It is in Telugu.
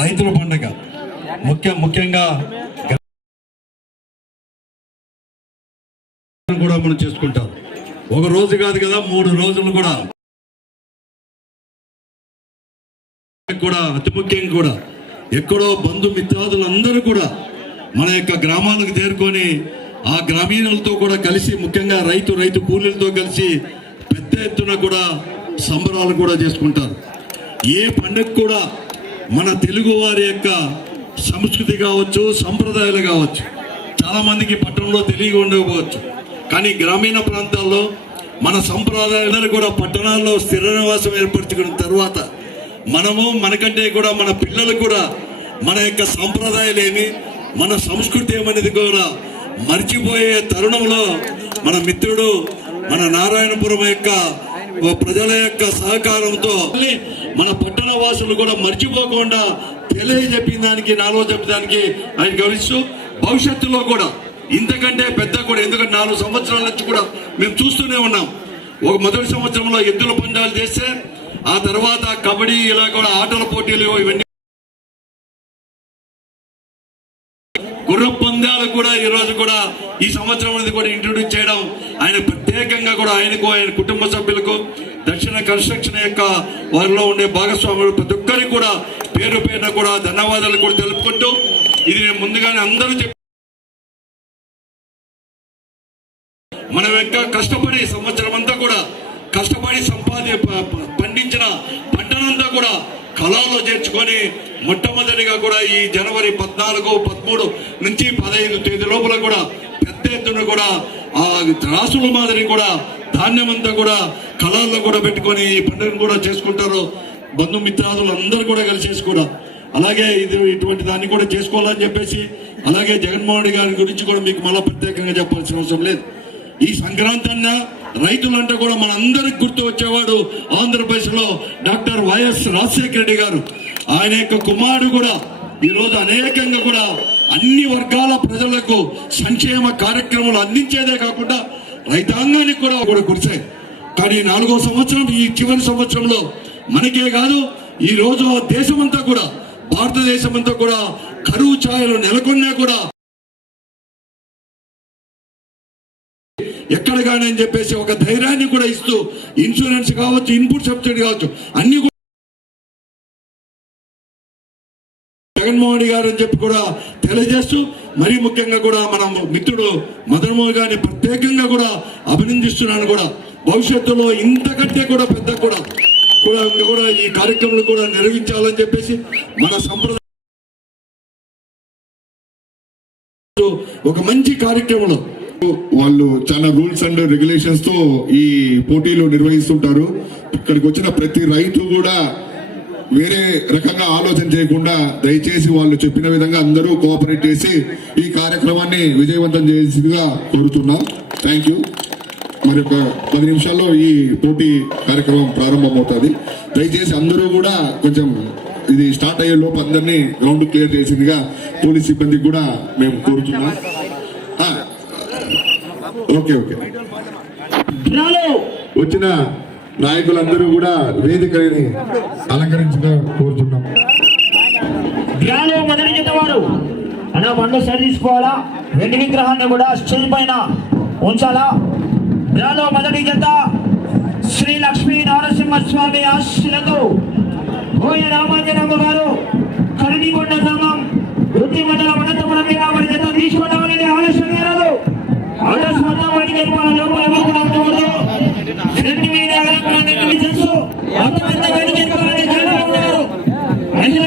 రైతుల పండుగ. ముఖ్య ముఖ్యంగా కూడా మనం చేసుకుంటాం. ఒక రోజు కాదు కదా మూడు రోజులు కూడా. కూడా అతి ముఖ్యంగా కూడా. ఎక్కడో బంధుమిత్రాదులు అందరూ కూడా మన యొక్క గ్రామాలకు చేరుకొని ఆ గ్రామీణులతో కూడా కలిసి ముఖ్యంగా రైతు రైతు కూలీలతో కలిసి పెద్ద ఎత్తున కూడా సంబరాలు కూడా చేసుకుంటారు. ఏ పండుగ కూడా మన తెలుగు వారి యొక్క సంస్కృతి కావచ్చు సంప్రదాయాలు కావచ్చు చాలా మందికి పట్టణంలో తెలియ ఉండకపోవచ్చు. కానీ గ్రామీణ ప్రాంతాల్లో మన సంప్రదాయాలను కూడా పట్టణాల్లో స్థిర నివాసం ఏర్పరచుకున్న తర్వాత మనము మనకంటే కూడా మన పిల్లలు కూడా మన యొక్క సంప్రదాయాలు ఏమి మన సంస్కృతి ఏమనేది కూడా మర్చిపోయే తరుణంలో మన మిత్రుడు మన నారాయణపురం యొక్క ప్రజల యొక్క సహకారంతో మన పట్టణ వాసులు కూడా మర్చిపోకుండా తెలియజెప్పిన దానికి నాలుగో చెప్పడానికి ఆయన గమనిస్తూ భవిష్యత్తులో కూడా ఇంతకంటే పెద్ద కూడా ఎందుకంటే నాలుగు సంవత్సరాల నుంచి కూడా మేము చూస్తూనే ఉన్నాం. ఒక మొదటి సంవత్సరంలో ఎద్దుల పందాలు చేస్తే ఆ తర్వాత కబడ్డీ ఇలా కూడా ఆటల పోటీలు ఇవన్నీ. గుర్ర పందాలు కూడా ఈ రోజు కూడా ఈ సంవత్సరం అనేది కూడా ఇంట్రొడ్యూస్ చేయడం ఆయన ప్రత్యేకంగా కూడా ఆయనకు ఆయన కుటుంబ సభ్యులకు కన్స్ట్రక్షన్ యొక్క వారిలో ఉండే భాగస్వాములు ప్రతి ఒక్కరికి కూడా పేరు పేరున కూడా ధన్యవాదాలు కూడా తెలుపుకుంటూ ఇది నేను ముందుగానే అందరూ చెప్పి మనం యొక్క కష్టపడి సంవత్సరం అంతా కూడా కష్టపడి సంపాది పండించిన పంటనంతా కూడా కళలో చేర్చుకొని మొట్టమొదటిగా కూడా ఈ జనవరి పద్నాలుగు పదమూడు నుంచి పదహైదు తేదీ లోపల కూడా పెద్ద ఎత్తున కూడా ఆ రాసుల మాదిరి కూడా ధాన్యం అంతా కూడా కళాలను కూడా పెట్టుకొని ఈ పండుగను కూడా చేసుకుంటారు. బంధుమిత్రాదులు అందరూ కూడా కలిసేసి కూడా. అలాగే ఇది ఇటువంటి దాన్ని కూడా చేసుకోవాలని చెప్పేసి అలాగే జగన్మోహన్ రెడ్డి గారి గురించి కూడా మీకు మళ్ళీ ప్రత్యేకంగా చెప్పాల్సిన అవసరం లేదు. ఈ సంక్రాంతి అన్న రైతులంటే కూడా మనందరికి గుర్తు వచ్చేవాడు ఆంధ్రప్రదేశ్లో డాక్టర్ వైఎస్ రాజశేఖర రెడ్డి గారు. ఆయన యొక్క కుమారుడు కూడా ఈ రోజు అనేకంగా కూడా అన్ని వర్గాల ప్రజలకు సంక్షేమ కార్యక్రమాలు అందించేదే కాకుండా రైతాంగానికి కూడా కూడా కురిశాయి కానీ నాలుగో సంవత్సరం ఈ చివరి సంవత్సరంలో మనకే కాదు ఈ రోజు దేశమంతా కూడా భారతదేశం అంతా కూడా కరువు ఛాయలు నెలకొన్నా కూడా ఎక్కడ అని చెప్పేసి ఒక ధైర్యాన్ని కూడా ఇస్తూ ఇన్సూరెన్స్ కావచ్చు ఇన్పుట్ సబ్సిడీ కావచ్చు అన్ని కూడా జగన్మోహన్ రెడ్డి గారు అని చెప్పి కూడా తెలియజేస్తూ మరీ ముఖ్యంగా కూడా మన మిత్రుడు మదన్మోహన్ గారిని ప్రత్యేకంగా కూడా అభినందిస్తున్నాను కూడా. భవిష్యత్తులో ఇంతకంటే కూడా పెద్ద కూడా కూడా కూడా ఈ కార్యక్రమం కూడా నిర్వహించాలని చెప్పేసి మన సంప్రదాయం ఒక మంచి కార్యక్రమంలో. వాళ్ళు చాలా రూల్స్ అండ్ రెగ్యులేషన్స్తో ఈ పోటీలు నిర్వహిస్తుంటారు. ఇక్కడికి వచ్చిన ప్రతి రైతు కూడా వేరే రకంగా ఆలోచన చేయకుండా దయచేసి వాళ్ళు చెప్పిన విధంగా అందరూ కోఆపరేట్ చేసి ఈ కార్యక్రమాన్ని విజయవంతం చేసిందిగా కోరుతున్నా. Thank you. మరి ఒక పది నిమిషాల్లో ఈ పోటీ కార్యక్రమం ప్రారంభమవుతుంది. దయచేసి అందరూ కూడా కొంచెం ఇది స్టార్ట్ అయ్యే లోపు అందరినీ గ్రౌండ్ క్లియర్ చేసిందిగా పోలీస్ సిబ్బందికి కూడా మేము కోరుతున్నాం. Okay okay. వచ్చిన నాయకులందరూ కూడా వేదికని అలంకరించగా కోరుతున్నాం. ధ్యానం మొదటి వారు. బండ్లు సరి తీసుకోవాలా? వెండి విగ్రహాన్ని కూడా స్టేజ్ పైన ఉంచాలా? ధ్యానం మొదటి జత శ్రీ లక్ష్మీ నరసింహస్వామి ఆశీలతో భోయ రామాంజనమ్మ గారు కరడికొండ గ్రామం వృత్తి మండలం అనంతపురం జిల్లా జత తీసుకోవడం ఆలస్యం లేదు ఆలస్యం వద్ద వారికి లోపల ఎవరు కూడా రెండు వేల తెలుసు.